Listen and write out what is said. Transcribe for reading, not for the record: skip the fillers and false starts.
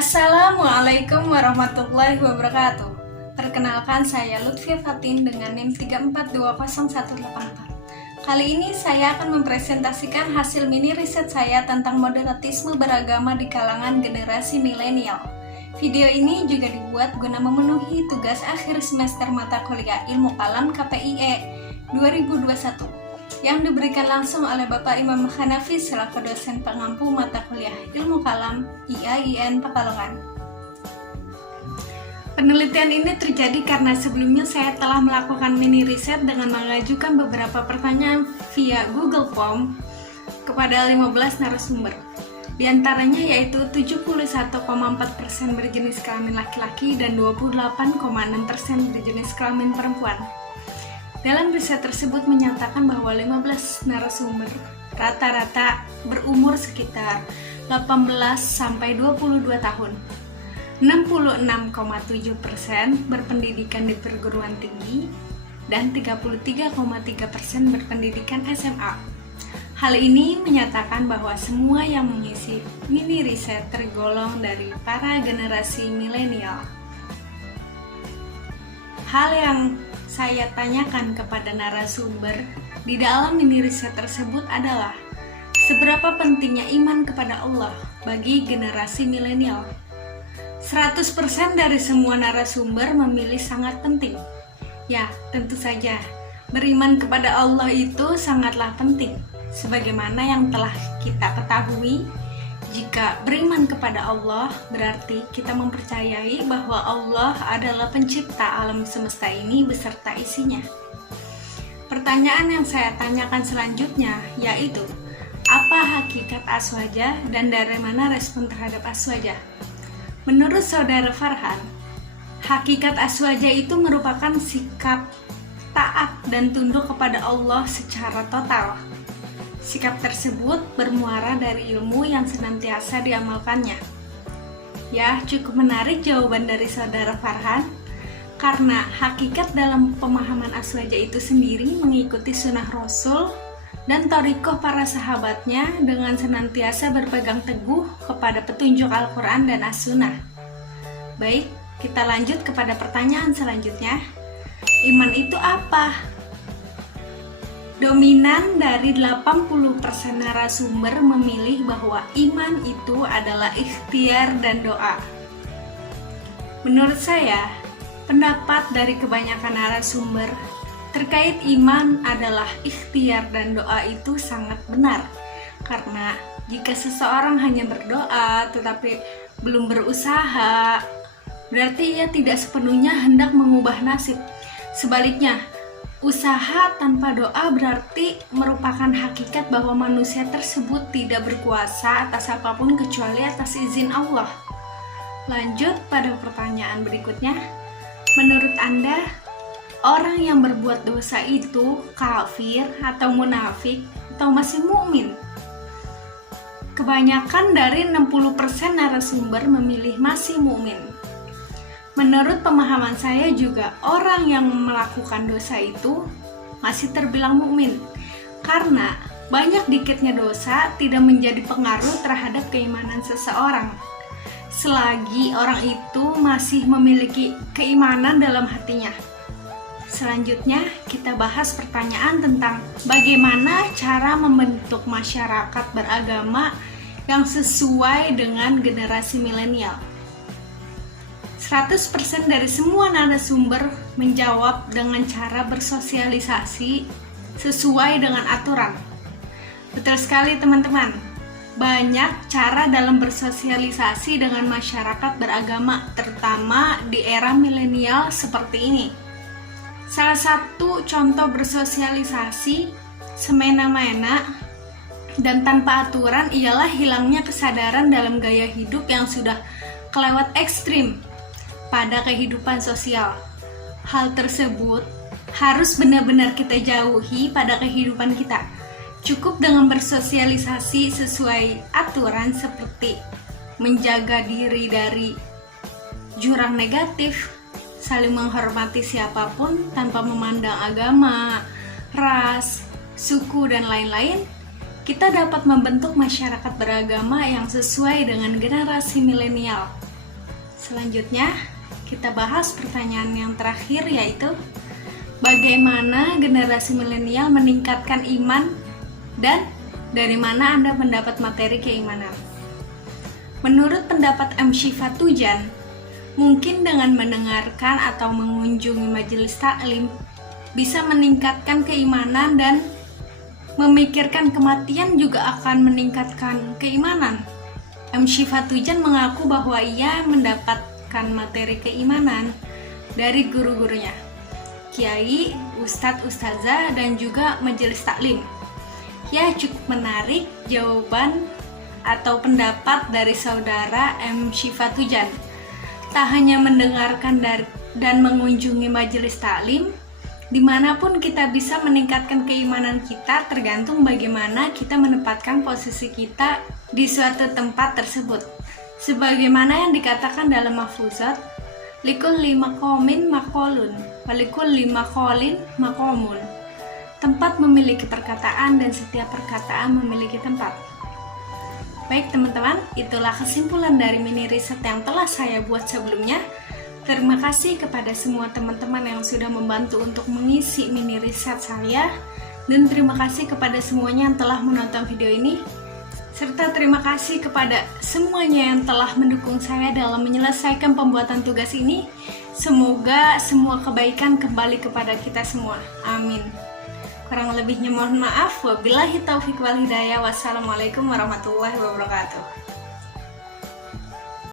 Assalamualaikum warahmatullahi wabarakatuh. Perkenalkan, saya Lutfi Fatin dengan NIM 3420184. Kali ini saya akan mempresentasikan hasil mini riset saya tentang moderatisme beragama di kalangan generasi milenial. Video ini juga dibuat guna memenuhi tugas akhir semester mata kuliah Ilmu Kalam KPIE 2021 yang diberikan langsung oleh Bapak Imam Hanafi selaku dosen pengampu mata kuliah Ilmu Kalam IAIN Pekalongan. Penelitian ini terjadi karena sebelumnya saya telah melakukan mini riset dengan mengajukan beberapa pertanyaan via Google Form kepada 15 narasumber. Di antaranya yaitu 71,4% berjenis kelamin laki-laki dan 28,6% berjenis kelamin perempuan. Dalam riset tersebut menyatakan bahwa 15 narasumber rata-rata berumur sekitar 18 sampai 22 tahun. 66,7% berpendidikan di perguruan tinggi dan 33,3% berpendidikan SMA. Hal ini menyatakan bahwa semua yang mengisi mini riset tergolong dari para generasi milenial. Hal yang saya tanyakan kepada narasumber di dalam mini riset tersebut adalah seberapa pentingnya iman kepada Allah bagi generasi milenial. 100% dari semua narasumber memilih sangat penting. Ya, tentu saja, beriman kepada Allah itu sangatlah penting. Sebagaimana yang telah kita ketahui, jika beriman kepada Allah berarti kita mempercayai bahwa Allah adalah pencipta alam semesta ini beserta isinya. Pertanyaan yang saya tanyakan selanjutnya yaitu, apa hakikat aswaja dan dari mana respon terhadap aswaja? Menurut saudara Farhan, hakikat aswaja itu merupakan sikap taat dan tunduk kepada Allah secara total. Sikap tersebut bermuara dari ilmu yang senantiasa diamalkannya. Ya, cukup menarik jawaban dari saudara Farhan, karena hakikat dalam pemahaman aswaja itu sendiri mengikuti sunnah Rasul dan thariqah para sahabatnya dengan senantiasa berpegang teguh kepada petunjuk Al-Quran dan As-Sunnah. Baik, kita lanjut kepada pertanyaan selanjutnya. Iman itu apa? Dominan dari 80% narasumber memilih bahwa iman itu adalah ikhtiar dan doa. Menurut saya, pendapat dari kebanyakan narasumber terkait iman adalah ikhtiar dan doa itu sangat benar. Karena jika seseorang hanya berdoa tetapi belum berusaha, berarti ia tidak sepenuhnya hendak mengubah nasib. Sebaliknya, usaha tanpa doa berarti merupakan hakikat bahwa manusia tersebut tidak berkuasa atas apapun kecuali atas izin Allah. Lanjut pada pertanyaan berikutnya. Menurut Anda, orang yang berbuat dosa itu kafir atau munafik atau masih mukmin? Kebanyakan dari 60% narasumber memilih masih mukmin. Menurut pemahaman saya juga orang yang melakukan dosa itu masih terbilang mukmin karena banyak dikitnya dosa tidak menjadi pengaruh terhadap keimanan seseorang selagi orang itu masih memiliki keimanan dalam hatinya. Selanjutnya kita bahas pertanyaan tentang bagaimana cara membentuk masyarakat beragama yang sesuai dengan generasi milenial. 100% dari semua narasumber menjawab dengan cara bersosialisasi sesuai dengan aturan. Betul sekali teman-teman, banyak cara dalam bersosialisasi dengan masyarakat beragama, terutama di era milenial seperti ini. Salah satu contoh bersosialisasi semena-mena dan tanpa aturan ialah hilangnya kesadaran dalam gaya hidup yang sudah kelewat ekstrim pada kehidupan sosial. Hal tersebut harus benar-benar kita jauhi pada kehidupan kita. Cukup dengan bersosialisasi sesuai aturan seperti menjaga diri dari jurang negatif, saling menghormati siapapun tanpa memandang agama, ras, suku, dan lain-lain. Kita dapat membentuk masyarakat beragama yang sesuai dengan generasi milenial. Selanjutnya, kita bahas pertanyaan yang terakhir, yaitu bagaimana generasi milenial meningkatkan iman dan dari mana Anda mendapat materi keimanan. Menurut pendapat M. Syifa Tujan, mungkin dengan mendengarkan atau mengunjungi majelis taklim bisa meningkatkan keimanan, dan memikirkan kematian juga akan meningkatkan keimanan. M. Syifa Tujan mengaku bahwa ia mendapatkan materi keimanan dari guru-gurunya, kiai, ustadz, ustazah, dan juga majelis taklim. Ya, cukup menarik jawaban atau pendapat dari saudara M. Syifa Tujan. Tak hanya mendengarkan dan mengunjungi majelis taklim, dimanapun kita bisa meningkatkan keimanan kita, tergantung bagaimana kita menempatkan posisi kita di suatu tempat tersebut. Sebagaimana yang dikatakan dalam mahfuzat, likulli maqamin maqalun, walikulli maqalin maqamun. Tempat memiliki perkataan dan setiap perkataan memiliki tempat. Baik teman-teman, itulah kesimpulan dari mini riset yang telah saya buat sebelumnya. Terima kasih kepada semua teman-teman yang sudah membantu untuk mengisi mini riset saya, dan terima kasih kepada semuanya yang telah menonton video ini, serta terima kasih kepada semuanya yang telah mendukung saya dalam menyelesaikan pembuatan tugas ini. Semoga semua kebaikan kembali kepada kita semua. Amin. Kurang lebihnya mohon maaf. Wabillahi taufiq wal hidayah. Wassalamualaikum warahmatullahi wabarakatuh.